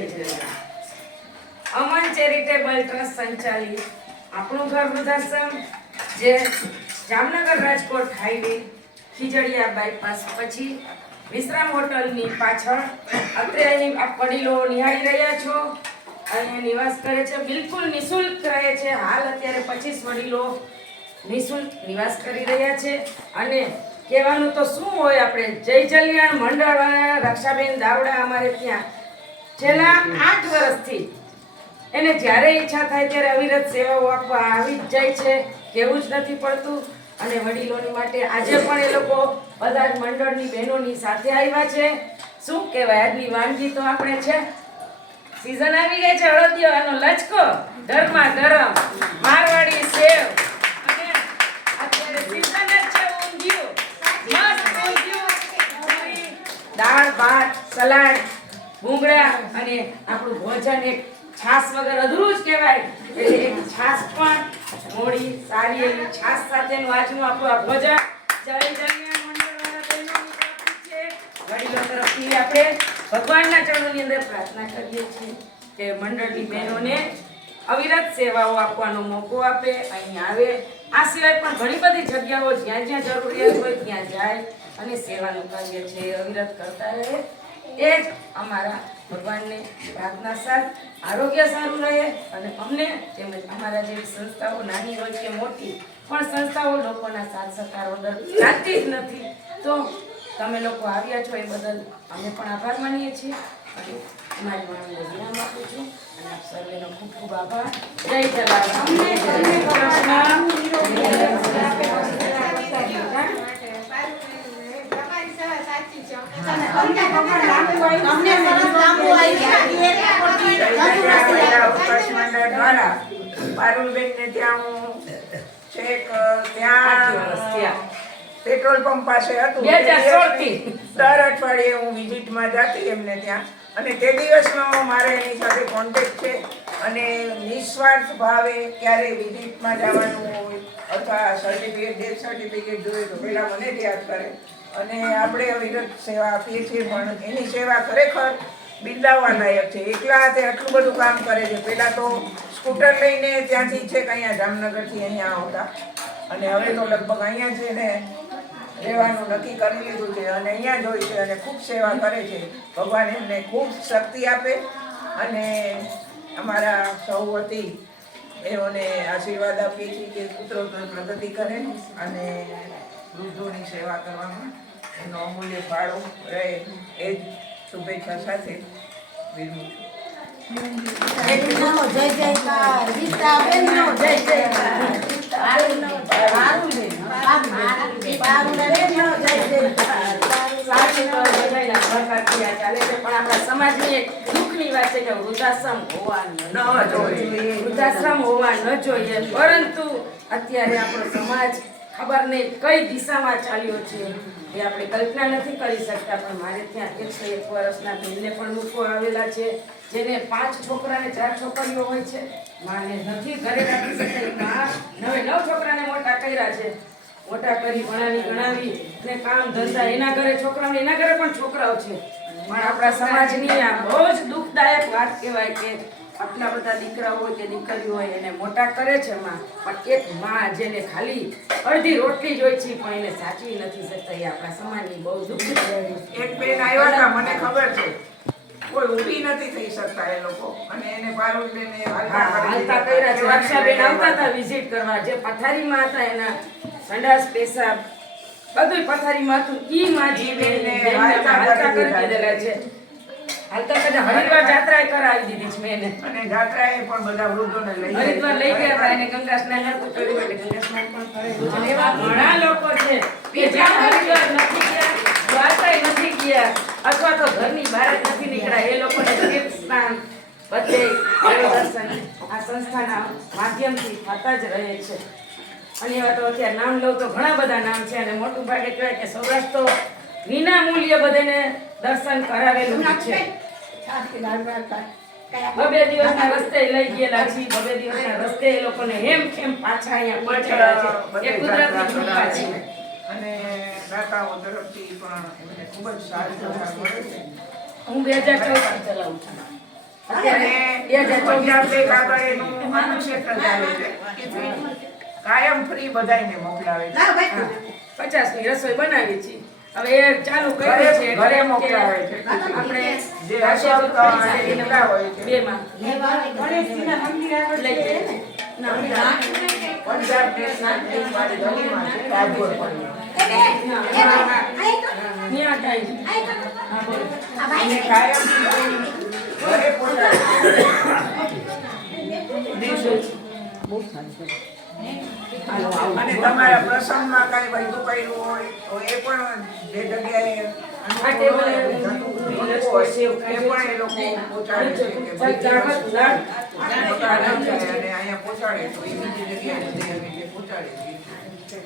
થઈ જશે. અમન charitable trust સંચાલિત આપણું ઘર વૃદ્ધાશ્રમ જે જામનગર રાજકોટ હાઈવે ખીજડીયા બાયપાસ પછી વિશ્રામ હોટલની પાછળ અત્રે અહીં આપ વડીલો નિહાળી રહ્યા છો. અહીંયા નિવાસ કરે છે, બિલકુલ નિઃશુલ્ક રહે છે. હાલ અત્યારે 25 વડીલો નિઃશુલ્ક નિવાસ કરી રહ્યા છે. અને કહેવાનું તો શું હોય, આપણે જય જલિયાણ મંડળવાળા રક્ષાબેન દાવડા અમારે ત્યાં છેલ્લા 8 વર્ષથી એને જ્યારે ઈચ્છા થાય ત્યારે અવિરત સેવાઓ આપવા આવી જ જાય છે, કેવું જ નથી પડતું. અને વડીલોની માટે આજે પણ એ લોકો બધા જ મંડળની બહેનોની સાથે આવ્યા છે. શું કહેવાય, આજની વાનગી તો આપણે છે, સીઝન આવી ગઈ છે અળદિયાનો લચકો, ગરમા ગરમ મારવાડી સેવ, અને અત્યારે સીઝન જ છે ઊંધિયું, મસ્ત ઊંધિયું, પૂરી, દાળ ભાત, સલાડ, ભૂંગળા અને આપણું ભોજન એક છાસ વગર અધૂરું જ કહેવાય. એટલે એક છાસ પણ મોડી સારી એવી છાસ સાથેનું આજનું આપણું આ ભોજન જય જલિયાણ મંડળવાળા બહેનોની તરફથી છે. વડીલો તરફથી આપણે ભગવાનના ચરણોની અંદર પ્રાર્થના કરીએ છીએ કે મંડળની બહેનોને અવિરત સેવાઓ આપવાનો મોકો આપે, અહીં આવે. આ સિવાય પણ ઘણી બધી જગ્યાઓ જ્યાં જ્યાં જરૂરિયાત હોય ત્યાં જાય અને સેવાનું કાર્ય છે અવિરત કરતા રહે. એ જ અમારા ભગવાનને પ્રાર્થના સાથ આરોગ્ય સારું રહે. અને અમને તેમજ અમારા જેવી સંસ્થાઓ નાની હોય કે મોટી પણ સંસ્થાઓ લોકોના સાથ સહકાર વગર ચાલતી જ નથી. તો તમે લોકો આવ્યા છો એ બદલ અમે પણ આભાર માનીએ છીએ અને મારી વાણીને વિરામ આપું છું. અને આપ સર્વેનો ખૂબ ખૂબ આભાર. જય જલારામ. પેટ્રોલ પંપ પાસે હતું, દર અઠવાડિયે હું વિઝિટમાં જતી એમને ત્યાં. અને તે દિવસનો મારે એની સાથે કોન્ટેક્ટ છે. અને નિસ્વાર્થ ભાવે ક્યારે વિઝિટમાં જવાનું હોય અથવા સર્ટિફિકેટ, ડેથ સર્ટિફિકેટ જોઈએ તો પહેલાં મને જ યાદ કરે. અને આપણે અવિરત સેવા આપીએ છીએ, પણ એની સેવા ખરેખર બિરદાવવા લાયક છે. એકલા હાથે આટલું બધું કામ કરે છે. પહેલાં તો સ્કૂટર લઈને ત્યાંથી છે કે અહીંયા જામનગરથી અહીંયા આવતા, અને હવે તો લગભગ અહીંયા છે ને રહેવાનું નક્કી કરી લીધું છે અને અહીંયા જ હોય છે અને ખૂબ સેવા કરે છે. ભગવાન એમને ખૂબ શક્તિ આપે અને અમારા સૌ વતી એઓને આશીર્વાદ આપીએ છીએ કે પુત્રોત્તર પ્રગતિ કરે અને વૃદ્ધોની સેવા કરવામાં એનો અમૂલ્ય ફાળો રહે. એ જ શુભેચ્છા સાથે વિરમું છું. જય જયકાર ગીતાબેનનો જય જયકાર સમાજની એક દુઃખની વાત છે કે વૃદ્ધાશ્રમ હોવા ન જોઈએ, પરંતુ અત્યારે આપણો સમાજ ખબર નહીં કઈ દિશામાં ચાલ્યો છે એ આપણે કલ્પના નથી કરી શકતા. પણ મારે ત્યાં 101 વર્ષના બેનને પણ મૂકો આવેલા છે, જેને 5 છોકરા ને 4 છોકરીઓ હોય છે. માને નથી ઘરે રાખી શકતા. 9 છોકરાને મોટા કર્યા છે, મોટા કરી ભણાવી ગણાવી અને કામ ધંધા એના ઘરે છોકરાઓ, એના ઘરે પણ છોકરાઓ છે. પણ આપણા સમાજની આ બહુ જ દુઃખદાયક વાત કહેવાય કે આટલા બધા દીકરાઓ હોય કે દીકરીઓ હોય એને મોટા કરે છે માં, પણ એક માં જેને ખાલી અડધી રોટલી જ હોય છે પણ એને સાચવી નથી શકતા. એ આપણા સમાજની બહુ દુઃખ. એક બેન આવ્યા હતા, મને ખબર છે, કોઈ ઊભી નથી થઈ શકતા એ લોકો, અને એને પારુલબેને હાલતા કર્યા છે. રક્ષાબેન આવતા હતા વિઝિટ કરવા, જે પથારીમાં હતા એના સંડાસ પેશાબ બધું પથારીમાં હતું. ઈ માં જીવેને હાલતા કરી દીધેલા છે. હાલતા કદા હરિદ્વાર જાત્રા કરાવી દીધી છે મેં, અને જાત્રાએ પણ બધા વૃદ્ધોને હરિદ્વાર લઈ ગયા હતા. એને ગંગા સ્નાન નતું કર્યું એટલે ગંગા સ્નાન પણ કરેલું. અને એવા ઘણા લોકો છે કે જ્યાં હરિદ્વાર નથી ગયા, દ્વારકા નથી ગયા, અથવા તો ઘરની બહાર જ નથી નીકળ્યા, એ લોકોને તીર્થ સ્નાન બધે દર્શન આ સંસ્થાના માધ્યમથી થતા જ રહે છે. અને એવા તો અત્યારે નામ લઉં તો ઘણા બધા નામ છે. અને મોટું ભાગે કહેવાય કે સૌરાષ્ટ્ર તો વિના મૂલ્ય બધાને દર્શન કરાવેલું છે. 2 દિવસના રસ્તે લઈ ગયેલા છે, 2 દિવસના રસ્તે એ લોકોને હેમ ખેમ પાછા અહીંયા પહોંચાડ્યા છે. એ કુદરતની કૃપા છે. અને દાતાઓ તરફથી પણ એમને ખૂબ જ સારી સહાય મળે છે. હું 2014 ચલાવું છું. અત્યારે અને પંજાબ બેગ આગળ એનું અન્નક્ષેત્ર ચાલે છે. કાયમ ફ્રી બધાયને મોકલાવે છે. 50ની રસોઈ બનાવી છે. હવે એ ચાલુ કર્યું છે ઘરે એટલે કે મોકલાવે છે. આપણે જે અશોક અને દીકરા હોય છે. બેમાં લઈ જઈએ ને. ના, પંજાબ નેશનલ બેંક વાળી ગલીમાં છે, રાજગોર પર. ત્યાં જાય છે. હા, બોલો. અને કાયમ ઘરે પહોંચાડે અને તમારા પ્રસંગમાં કાંઈ વૈધું કર્યું હોય તો એ પણ જે જગ્યાએ આ ટેબલે એ પણ એ લોકો પહોંચાડે છે કે ભાઈ અને અહીંયા પહોંચાડે તો એ બીજી જગ્યાએ જઈ અને જે પહોંચાડે છે.